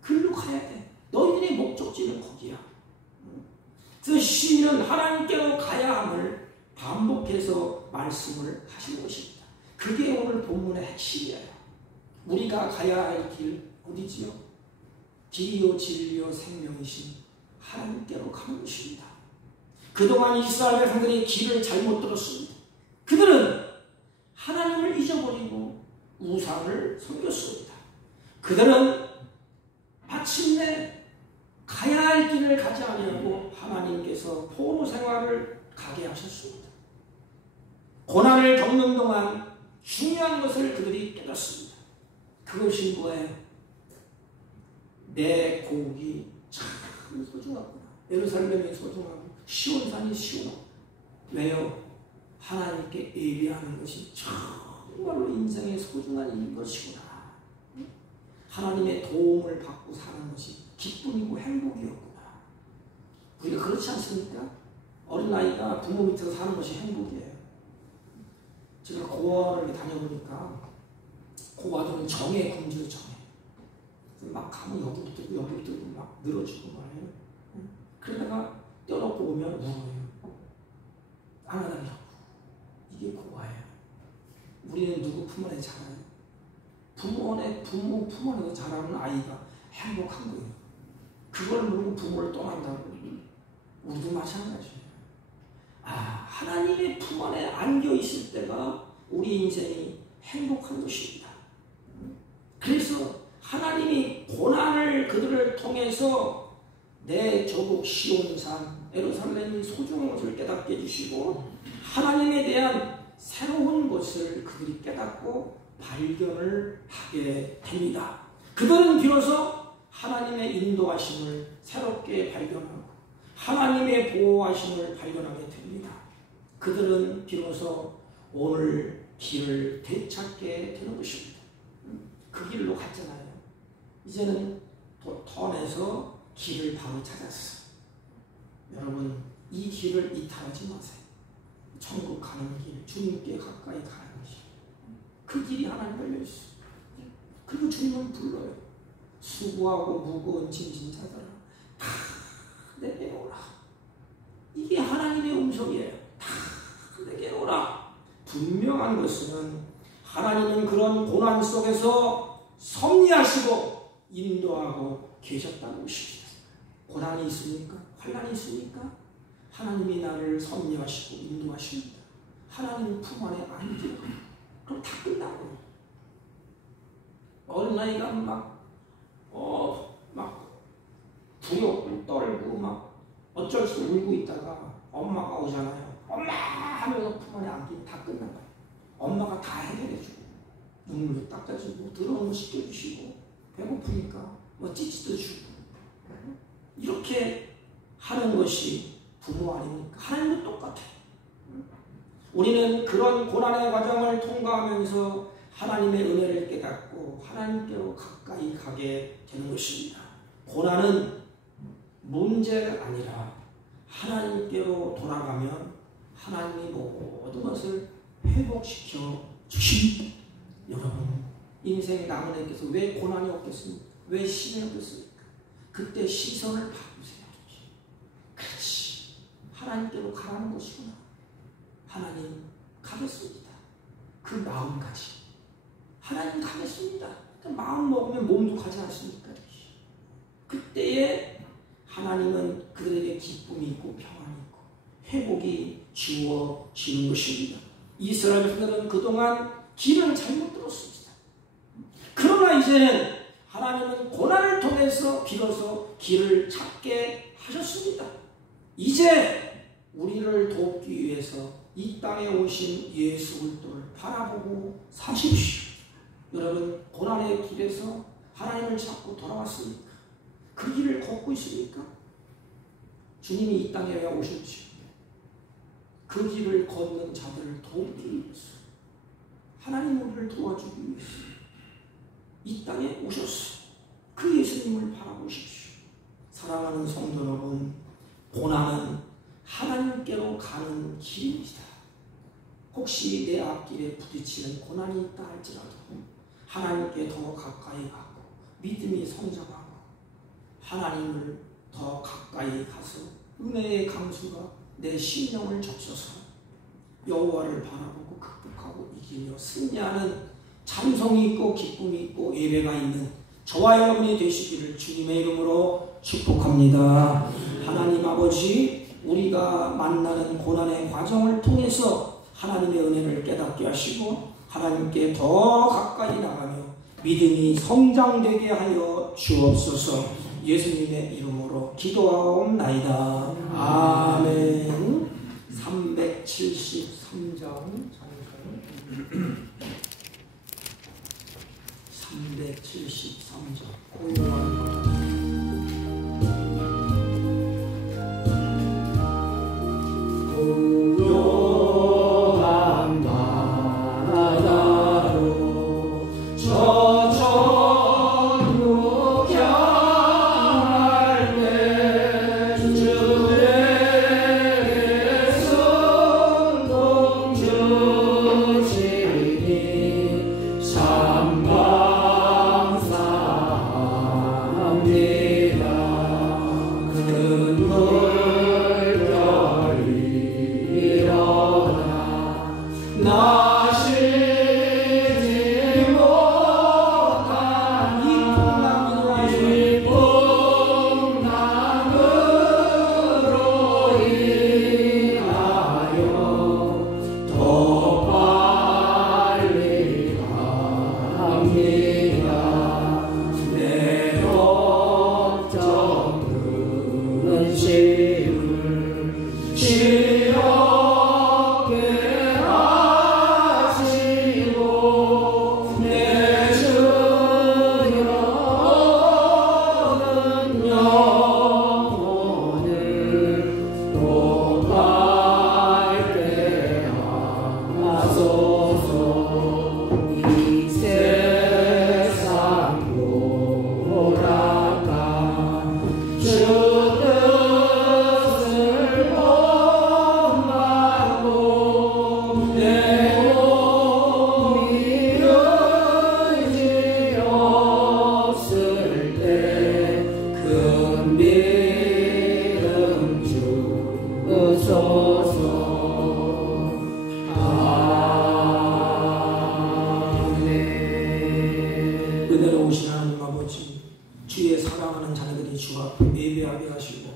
그걸로 가야 돼. 너희들의 목적지는 거기야. 그래서 시인은 하나님께로 가야 함을 반복해서 말씀을 하시는 것입니다. 그게 오늘 본문의 핵심이에요. 우리가 가야 할 길 어디지요? 길이요 진리요 생명이신 하나님께로 가는 것입니다. 그동안 이스라엘 백성들이 길을 잘못 들었습니다. 그들은 하나님을 잊어버리고 우상을 섬겼습니다. 그들은 마침내 가야 할 길을 가지 아니하고 하나님께서 포로 생활을 가게 하셨습니다. 고난을 겪는 동안 중요한 것을 그들이 깨닫습니다. 그것이 뭐예요? 내 고국이 참 소중하구나. 예루살렘이 소중하고 시온산이 시원하고. 왜요? 하나님께 예배하는 것이 정말로 인생의 소중한 것이구나. 하나님의 도움을 받고 사는 것이 기쁨이고 행복이었구나. 우리가 그렇지 않습니까? 어린아이가 부모 밑에서 사는 것이 행복이에요. 제가 고아를 다녀보니까 고아들은 정에 굶주려 정해. 막 가면 여기부터 막 늘어지고 말해요. 그러다가 떼어놓고 오면 울어요. 안아달라고. 이게 고아예요. 우리는 누구 품 안에 자라요? 부모 품 안에서 자라는 아이가 행복한 거예요. 그걸 모르고 부모를 떠난다고. 우리도 마찬가지예요. 하나님의 품 안에 안겨 있을 때가 우리 인생이 행복한 것입니다. 그래서 하나님이 고난을 그들을 통해서 내 조국 시온산 예루살렘이 소중한 것을 깨닫게 해주시고 하나님에 대한 새로운 것을 그들이 깨닫고 발견을 하게 됩니다. 그들은 비로소 하나님의 인도하심을 새롭게 발견하고 하나님의 보호하심을 발견하게 됩니다. 그들은 비로소 오늘 길을 되찾게 되는 것입니다. 그 길로 갔잖아요. 이제는 턴에서 길을 바로 찾았어. 여러분, 이 길을 이탈하지 마세요. 천국 가는 길, 주님께 가까이 가는 길. 그 길이 하나님 열려있어요. 그리고 주님은 불러요. 수고하고 무거운 짐진 자들아, 다 내게 오라. 이게 하나님의 음성이에요. 다 내게 오라. 분명한 것은 하나님은 그런 고난 속에서 섭리하시고 인도하고 계셨다는 것입니다. 고난이 있습니까? 환난이 있습니까? 하나님이 나를 섭리하시고 인도하십니다. 하나님 품 안에 안겨요. 그럼 다 끝나고 어린아이가 막 두렵고 떨고 막 어쩔 수 없이 울고 있다가 엄마가 오잖아요. 엄마 하면서 품 안에 안기면 다 끝난 거예요. 엄마가 다 해결해주고 눈물도 닦아주고 더러운 거 씻겨주시고 배고프니까 찌찌도 주고 이렇게 하는 것이 부모 아닙니까? 하나님도 똑같아요. 우리는 그런 고난의 과정을 통과하면서 하나님의 은혜를 깨닫고 하나님께로 가까이 가게 되는 것입니다. 고난은 문제가 아니라 하나님께로 돌아가면 하나님이 모든 것을 회복시켜 주십니다. 여러분, 인생 남은 애께서 왜 고난이 없겠습니까? 왜 시련이 없겠습니까? 그때 시선을 바꾸세요. 그렇지, 하나님께로 가라는 것이구나. 하나님 가겠습니다. 그 마음까지 하나님 가겠습니다. 그 마음 먹으면 몸도 가지 않습니까? 그때에 하나님은 그들에게 기쁨이 있고 평안이 있고 회복이 주어지는 것입니다. 이스라엘 백성들은 그동안 길을 잘못 들었습니다. 그러나 이제는 하나님은 고난을 통해서 비로소 길을 찾게 하셨습니다. 이제 우리를 돕기 위해서 이 땅에 오신 예수 그리스도를 바라보고 사십시오. 여러분, 고난의 길에서 하나님을 찾고 돌아왔습니까? 그 길을 걷고 있습니까? 주님이 이 땅에 왜 오셨지? 그 길을 걷는 자들을 돕기 위해서 하나님 우리를 도와주기 위해서 이 땅에 오셨어. 그 예수님을 바라보십시오. 사랑하는 성도 여러분, 고난은 하나님께로 가는 길입니다. 혹시 내 앞길에 부딪히는 고난이 있다 할지라도 하나님께 더 가까이 가고 믿음이 성장하고 하나님을 더 가까이 가서 은혜의 강수가 내 심령을 적셔서 여호와를 바라보고 극복하고 이기며 승리하는 찬송이 있고 기쁨이 있고 예배가 있는 저와 여러분이 되시기를 주님의 이름으로 축복합니다. 하나님 아버지, 우리가 만나는 고난의 과정을 통해서 하나님의 은혜를 깨닫게 하시고 하나님께 더 가까이 나가며 믿음이 성장되게 하여 주옵소서. 예수님의 이름으로 기도하옵나이다. 아멘. 373장 373장 고요한 바다로 저천국 향할 때 주에게 순종 주시니 참 감사합니다. 큰 물결이 일어나 나시지 못한 이 풍랑으로 인하여 더 빨리 갑니다. 내 걱정 근심을 지럽게 하시고 내 주 영혼을 또 밝게 하소서. 이 세상 돌아가 주 뜻을 본받고 내 몸이 의지 없을 때 큰 믿음 주소서. 아멘. 은혜로우신 하나님 아버지, 주의 사랑하는 자녀들이 주 앞에 예배하게 하시고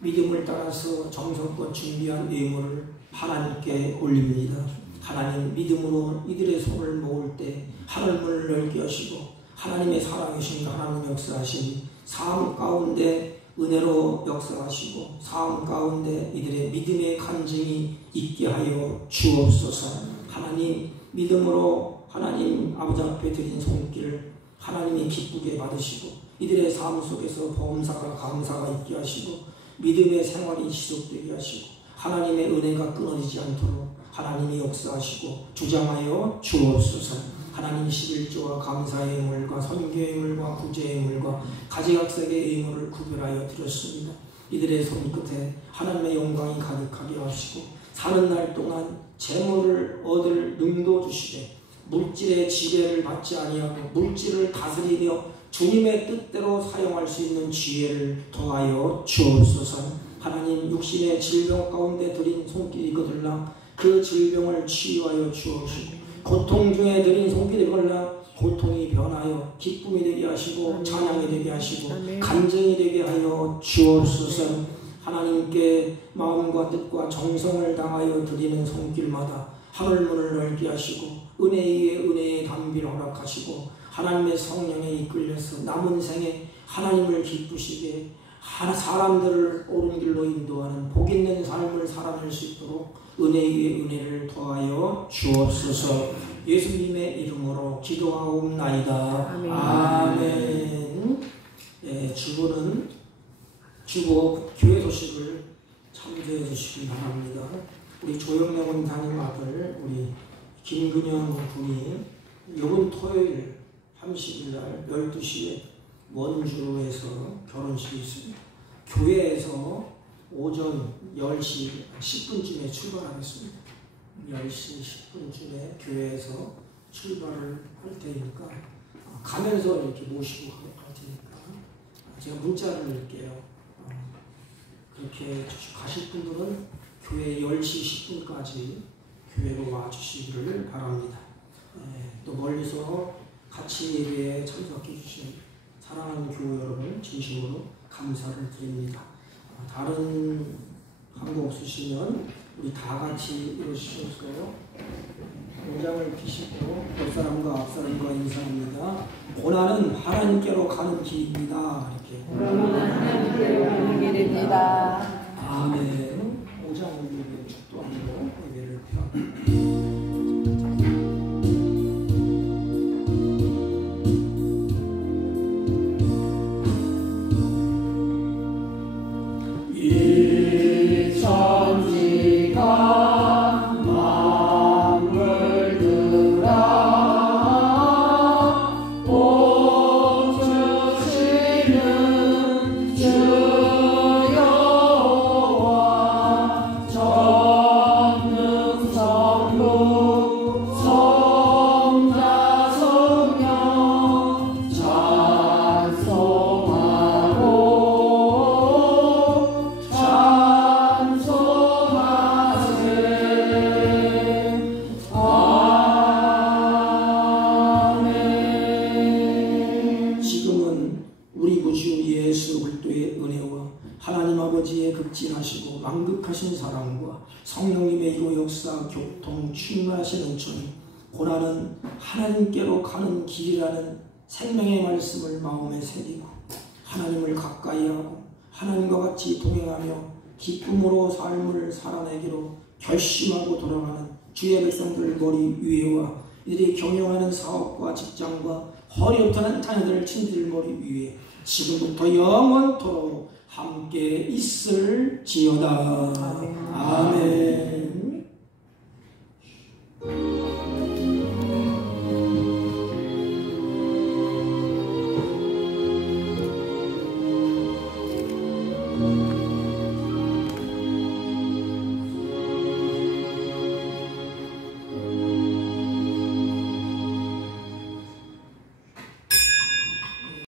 믿음을 따라서 정성껏 준비한 예물을 하나님께 올립니다. 하나님, 믿음으로 이들의 손을 모을 때 하늘문을 열게 하시고 하나님의 살아계신 하나님 역사하신 삶 가운데 은혜로 역사하시고 삶 가운데 이들의 믿음의 간증이 있게 하여 주옵소서. 하나님, 믿음으로 하나님 아버지 앞에 드린 손길 하나님이 기쁘게 받으시고 이들의 삶 속에서 범사가 감사가 있게 하시고 믿음의 생활이 지속되게 하시고 하나님의 은혜가 끊어지지 않도록 하나님이 역사하시고 주장하여 주옵소서. 하나님, 11조와 감사의 예물과 선교의 예물과 구제의 예물과 가지각색의 예물을 구별하여 드렸습니다. 이들의 손끝에 하나님의 영광이 가득하게 하시고 사는 날 동안 재물을 얻을 능도 주시되 물질의 지배를 받지 아니하고 물질을 다스리며 주님의 뜻대로 사용할 수 있는 지혜를 더하여 주옵소서. 하나님, 육신의 질병 가운데 드린 손길이거들나 그 질병을 치유하여 주옵시고 고통 중에 드린 손길이거들나 고통이 변하여 기쁨이 되게 하시고 찬양이 되게 하시고 간증이 되게 하여 주옵소서. 하나님께 마음과 뜻과 정성을 다하여 드리는 손길마다 하늘문을 넓게 하시고 은혜 위에 은혜의 담비를 허락하시고 하나님의 성령에 이끌려서 남은 생에 하나님을 기쁘시게 사람들을 옳은 길로 인도하는 복 있는 삶을 살아낼 수 있도록 은혜 위에 은혜를 더하여 주옵소서. 예수님의 이름으로 기도하옵나이다. 아멘. 예, 주보는 주보 교회 소식을 참조해 주시기 바랍니다. 우리 조영래 원사님 아들 우리 김근영 군이 이번 토요일 30일 날 12시에 원주에서 결혼식이 있습니다. 교회에서 오전 10시 10분쯤에 출발하겠습니다. 10시 10분쯤에 교회에서 출발을 할 테니까 가면서 이렇게 모시고 갈 테니까 제가 문자를 드릴게요. 그렇게 가실 분들은 교회 10시 10분까지 교회로 와주시기를 바랍니다. 또 멀리서 같이 예배에 참석해 주신 사랑하는 교우 여러분 진심으로 감사를 드립니다. 다른 한거 없으시면 우리 다 같이 일어서셔서 공장을 피시고 옆사람과 앞사람과 인사합니다. 고난은 하나님께로 가는 길입니다. 이렇게. 고난은 하나님께로 가는 길입니다. 아멘. 오장을 위해 축도하고 예배를 펴. 만극하신 사랑과 성령님의 이고 역사 교통 충만하신 은총이 고난은 하나님께로 가는 길이라는 생명의 말씀을 마음에 새기고 하나님을 가까이 하고 하나님과 같이 동행하며 기쁨으로 삶을 살아내기로 결심하고 돌아가는 주의 백성들 머리 위에와 이들이 경영하는 사업과 직장과 허리없다는 자녀들 친들 머리 위에 지금부터 영원토록 함께 있을지어다. 아멘.